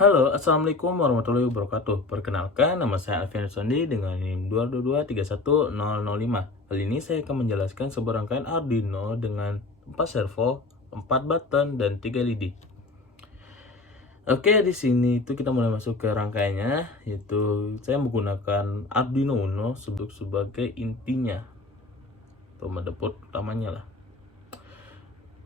Halo, Assalamualaikum warahmatullahi wabarakatuh. Perkenalkan, nama saya Alfian Sondi dengan NIM 222311005. Kali ini saya akan menjelaskan sebuah rangkaian Arduino dengan 4 servo, 4 button, dan 3 LED. Oke, di sini itu kita mulai masuk ke rangkaiannya, yaitu saya menggunakan Arduino Uno sebagai intinya, atau motherboard utamanya lah.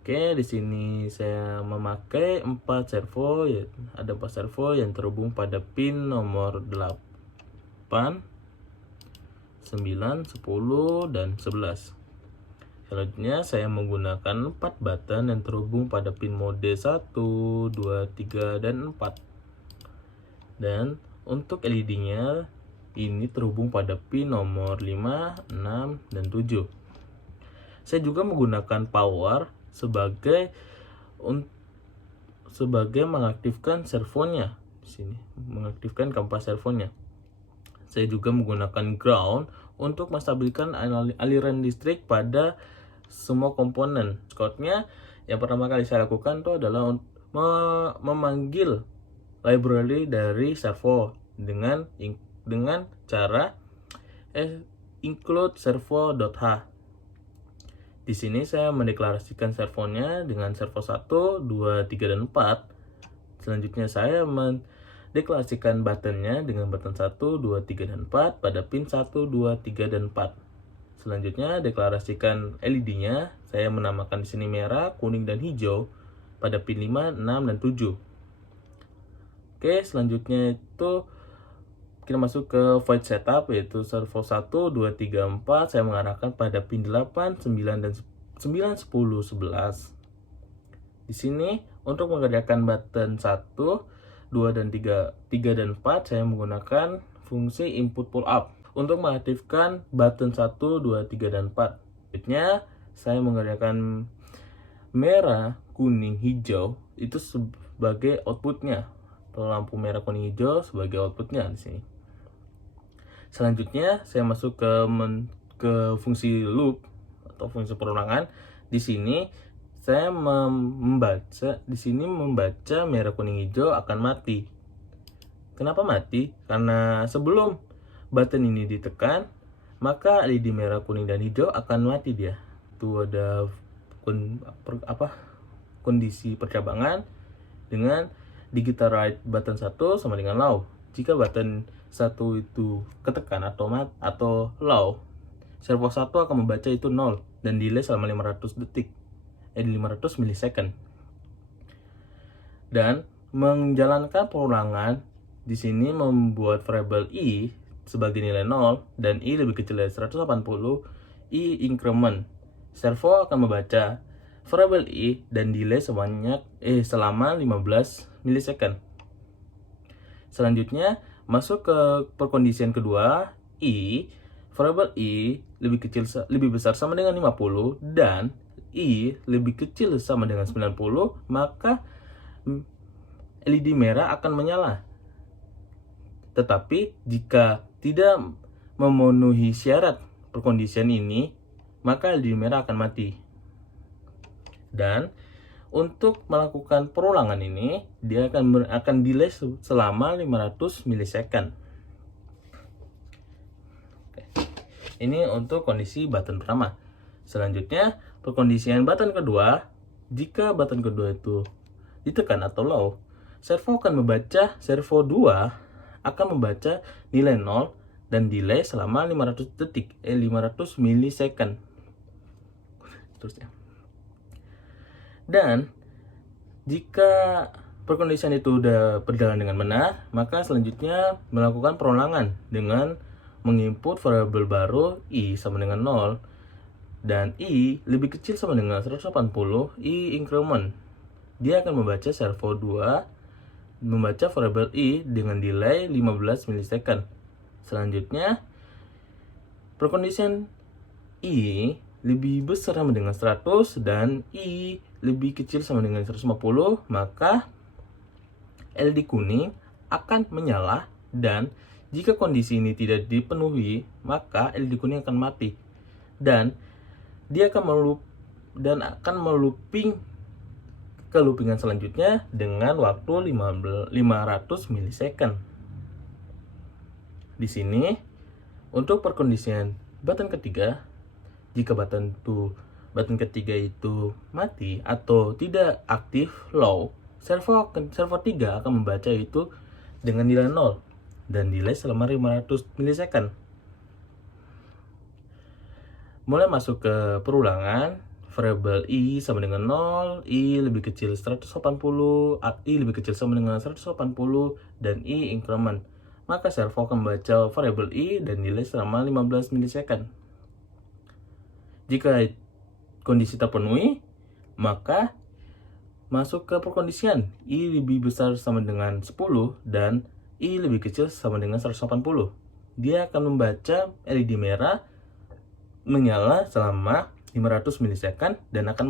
Oke, di sini saya memakai 4 servo, ya, ada 4 servo yang terhubung pada pin nomor 8, 9, 10, dan 11. Selanjutnya saya menggunakan 4 button yang terhubung pada pin mode 1, 2, 3, dan 4. Dan untuk LED-nya ini terhubung pada pin nomor 5, 6, dan 7. Saya juga menggunakan power sebagai mengaktifkan servonya. Di sini mengaktifkan keempat servonya. Saya juga menggunakan ground untuk menstabilkan aliran listrik pada semua komponen. Shortnya yang pertama kali saya lakukan itu adalah memanggil library dari servo dengan cara include servo.h. Di sini saya mendeklarasikan servonya dengan servo 1, 2, 3, dan 4. Selanjutnya saya mendeklarasikan buttonnya dengan button 1, 2, 3, dan 4 pada pin 1, 2, 3, dan 4. Selanjutnya deklarasikan LED-nya, saya menamakan di sini merah, kuning, dan hijau pada pin 5, 6, dan 7. Oke, selanjutnya itu kita masuk ke void setup, yaitu servo 1, 2, 3, 4 saya mengarahkan pada pin 8, 9, dan 9, 10, 11. Di sini untuk mengerjakan button 1, 2, dan 3, dan 4 saya menggunakan fungsi input pull up untuk mengaktifkan button 1, 2, 3, dan 4. Selanjutnya saya mengerjakan merah, kuning, hijau itu sebagai outputnya, atau lampu merah, kuning, hijau sebagai outputnya di sini. Selanjutnya saya masuk ke fungsi loop atau fungsi perulangan. Di sini saya membaca merah, kuning, hijau akan mati. Kenapa mati? Karena sebelum button ini ditekan, maka LED merah, kuning, dan hijau akan mati dia. Itu ada kondisi percabangan dengan digital write button 1 sama dengan low. Jika button 1 itu ketekan atau low, servo 1 akan membaca itu 0 dan delay selama 500 detik. 500 milisecond. Dan menjalankan perulangan di sini membuat variabel i sebagai nilai 0 dan i lebih kecil dari 180, i increment. Servo akan membaca variabel i dan delay selama 15 milisecond. Selanjutnya masuk ke perkondisian kedua, variabel i lebih besar sama dengan 50 dan i lebih kecil sama dengan 90, maka LED merah akan menyala. Tetapi jika tidak memenuhi syarat perkondisian ini, maka LED merah akan mati. Dan untuk melakukan perulangan ini, dia akan delay selama 500 milisecond. Ini untuk kondisi button pertama. Selanjutnya, perkondisian button kedua, jika button kedua itu ditekan atau low, servo 2 akan membaca nilai 0 dan delay selama 500 milisecond. Terusnya. Dan jika perkondisian itu sudah berjalan dengan benar, maka selanjutnya melakukan perulangan dengan menginput variabel baru i sama dengan 0 dan i lebih kecil sama dengan 180, i increment. Dia akan membaca servo 2 membaca variabel i dengan delay 15 milisecond. Selanjutnya perkondisian i lebih besar sama dengan 100 dan i lebih kecil sama dengan 150, maka LED kuning akan menyala, dan jika kondisi ini tidak dipenuhi, maka LED kuning akan mati. Dan dia akan melooping ke loopingan selanjutnya dengan waktu 500 milisecond. Di sini untuk perkondisian button ketiga, jika button ketiga itu mati atau tidak aktif low, servo 3 akan membaca itu dengan nilai 0 dan delay selama 500 milisecond. Mulai masuk ke perulangan, variabel i sama dengan 0, i lebih kecil 180, i lebih kecil sama dengan 180, dan i increment. Maka servo akan membaca variabel i dan delay selama 15 milisecond. Jika kondisi terpenuhi, maka masuk ke perkondisian i lebih besar sama dengan 10 dan i lebih kecil sama dengan 180. Dia akan membaca LED merah menyala selama 500 milisecond dan akan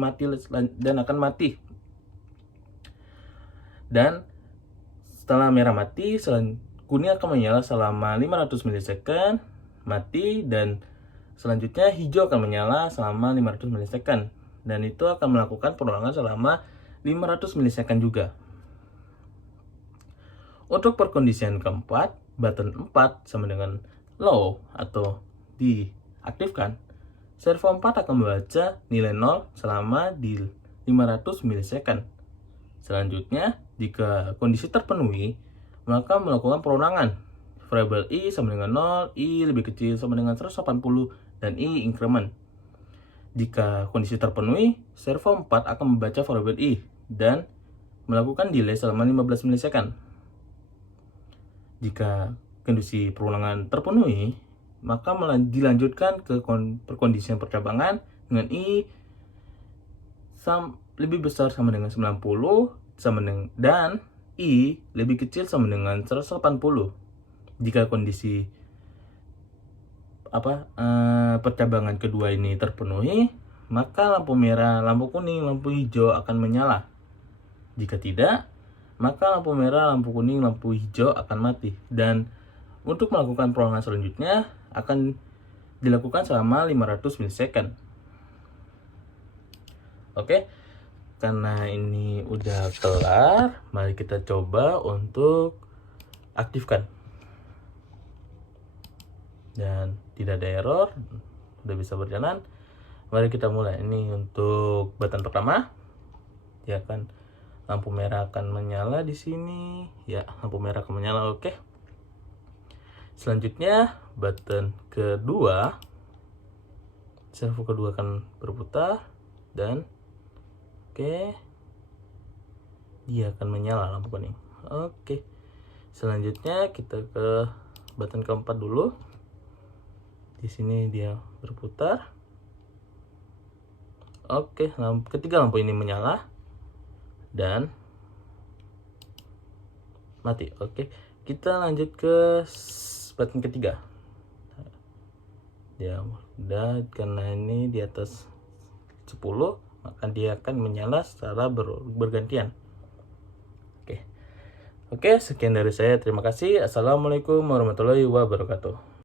mati. Dan setelah merah mati, kuning akan menyala selama 500 milisecond, mati, dan selanjutnya hijau akan menyala selama 500 milisecond. Dan itu akan melakukan perulangan selama 500 milisecond juga. Untuk perkondisian keempat, button 4 sama dengan low atau diaktifkan, servo 4 akan membaca nilai 0 selama di 500 milisecond. Selanjutnya, jika kondisi terpenuhi, maka melakukan perulangan. Variabel i sama dengan 0, i lebih kecil sama dengan 180, dan i increment. Jika kondisi terpenuhi, servo 4 akan membaca variabel i dan melakukan delay selama 15 milisecond. Jika kondisi perulangan terpenuhi, maka dilanjutkan ke perkondisian percabangan dengan i lebih besar sama dengan 90 dan i lebih kecil sama dengan 180. Jika kondisi percabangan kedua ini terpenuhi, maka lampu merah, lampu kuning, lampu hijau akan menyala. Jika tidak, maka lampu merah, lampu kuning, lampu hijau akan mati. Dan untuk melakukan perulangan selanjutnya akan dilakukan selama 500 milisecond. Oke. Karena ini udah kelar, mari kita coba untuk aktifkan. Dan tidak ada error, udah bisa berjalan. Mari kita mulai. Ini untuk button pertama, ya kan, lampu merah akan menyala di sini. Ya, lampu merah akan menyala. Oke. Selanjutnya button kedua, servo kedua akan berputar dan oke, dia akan menyala lampu kuning. Oke. Selanjutnya kita ke button keempat dulu. Di sini dia berputar. Oke, ketiga lampu ini menyala dan mati. Oke. Kita lanjut ke button ketiga. Ya, udah, karena ini di atas 10, maka dia akan menyala secara bergantian. Oke, sekian dari saya. Terima kasih. Assalamualaikum warahmatullahi wabarakatuh.